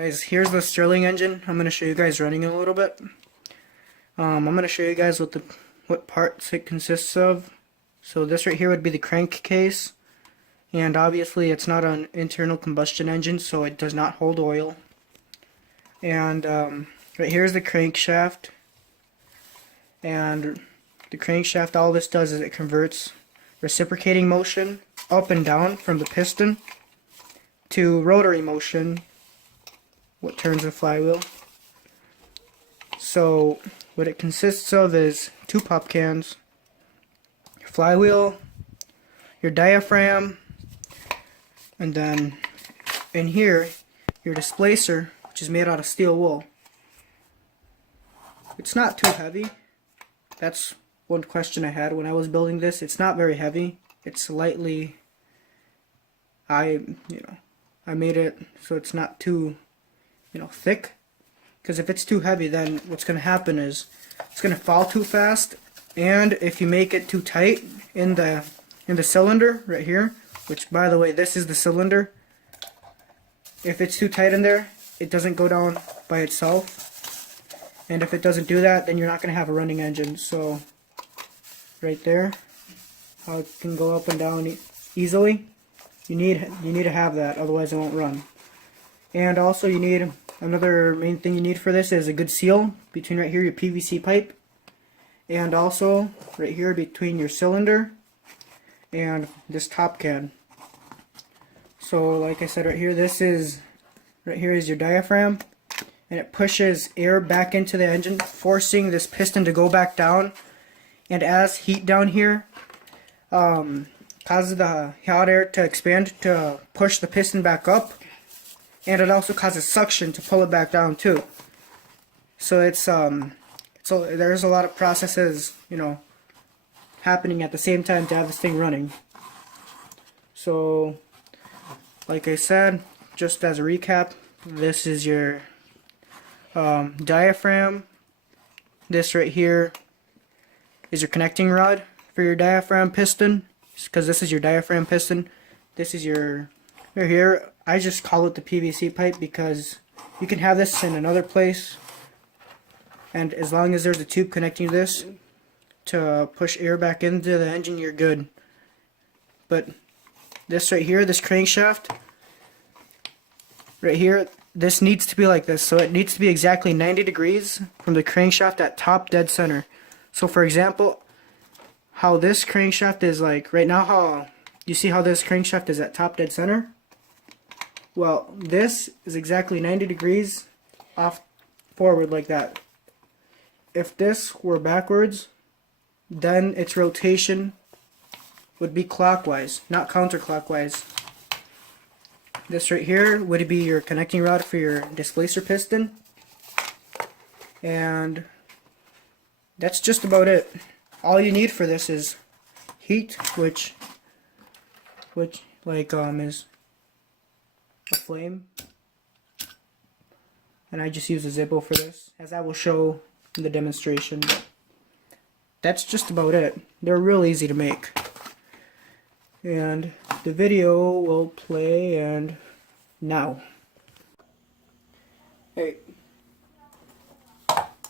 Guys, here's the Stirling engine. I'm going to show you guys running it a little bit. I'm going to show you guys what parts it consists of. So this right here would be the crankcase, and obviously it's not an internal combustion engine, so it does not hold oil. And right here is the crankshaft, and the crankshaft, all this does is it converts reciprocating motion up and down from the piston to rotary motion, what turns the flywheel. So what it consists of is two pop cans, your flywheel, your diaphragm, and then in here your displacer, which is made out of steel wool. It's not too heavy. That's one question I had when I was building this. It's not very heavy. It's slightly, I made it so it's not too thick, because if it's too heavy, then what's going to happen is it's going to fall too fast. And if you make it too tight in the cylinder right here, which by the way, this is the cylinder, if it's too tight in there, it doesn't go down by itself. And if it doesn't do that, then you're not going to have a running engine. So right there, how it can go up and down easily, you need to have that, otherwise it won't run. And also you need, another main thing you need for this is a good seal between right here your PVC pipe, and also right here between your cylinder and this top can. So like I said, right here is your diaphragm, and it pushes air back into the engine, forcing this piston to go back down. And as heat down here causes the hot air to expand to push the piston back up, and it also causes suction to pull it back down too. So it's so there's a lot of processes happening at the same time to have this thing running. So like I said, just as a recap, this is your diaphragm. This right here is your connecting rod for your diaphragm piston, because this is your diaphragm piston. This is your, right here, I just call it the PVC pipe because you can have this in another place, and as long as there's a tube connecting this to push air back into the engine, you're good. But this right here, this crankshaft right here, this needs to be like this. So it needs to be exactly 90 degrees from the crankshaft at top dead center. So for example, how this crankshaft is like right now, how you see how this crankshaft is at top dead center? Well, this is exactly 90 degrees off forward like that. If this were backwards, then its rotation would be clockwise, not counterclockwise. This right here would be your connecting rod for your displacer piston, and that's just about it. All you need for this is heat, which like is a flame, and I just use a Zippo for this, as I will show in the demonstration. But that's just about it. They're real easy to make. And the video will play, and now. Hey,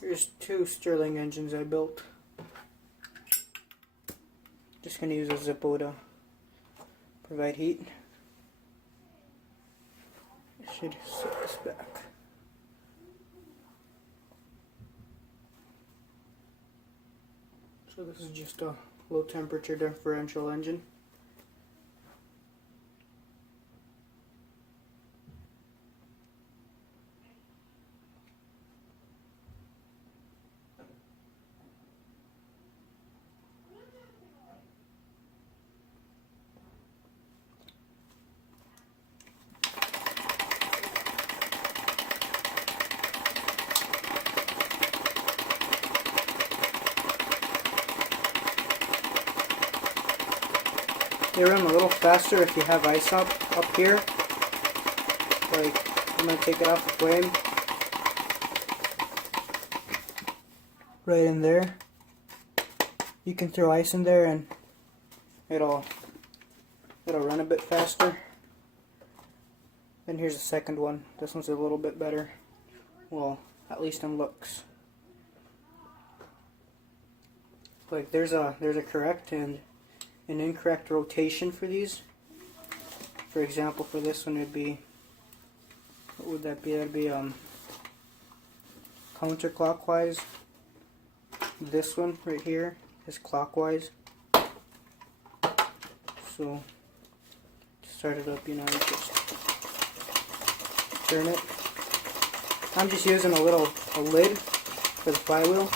here's two Stirling engines I built. Just gonna use a Zippo to provide heat. I should set this back. So this is just a low temperature differential engine. They run a little faster if you have ice up here. Like, I'm going to take it off the flame. Right in there. You can throw ice in there and it'll run a bit faster. And here's the second one. This one's a little bit better. Well, at least in looks. Like there's a correct and an incorrect rotation for these. For example, for this one it'd be, what would that be? That'd be counterclockwise. This one right here is clockwise. So to start it up, you know, you just turn it. I'm just using a lid for the flywheel.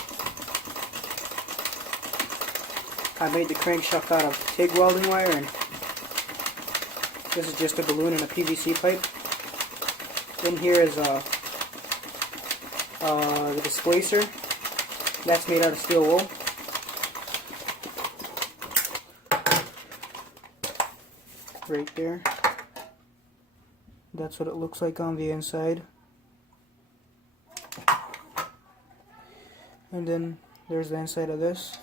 I made the crankshaft out of TIG welding wire, and this is just a balloon and a PVC pipe. In here is the displacer. That's made out of steel wool. Right there. That's what it looks like on the inside. And then there's the inside of this.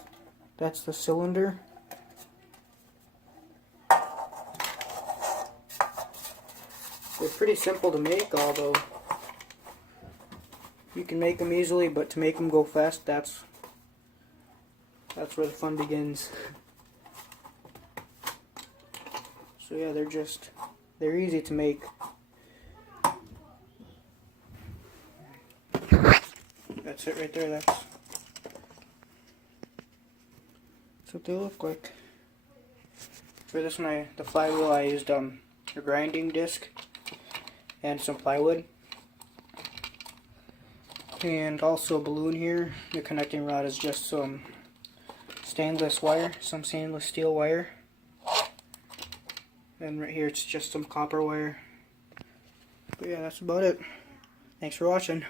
That's the cylinder. They're pretty simple to make, although you can make them easily, but to make them go fast, that's where the fun begins. So yeah, they're easy to make. That's it right there. That's what they look like. For this one, the flywheel, I used a grinding disc and some plywood, and also a balloon here. The connecting rod is just some stainless wire, some stainless steel wire, and right here it's just some copper wire. But yeah, that's about it. Thanks for watching.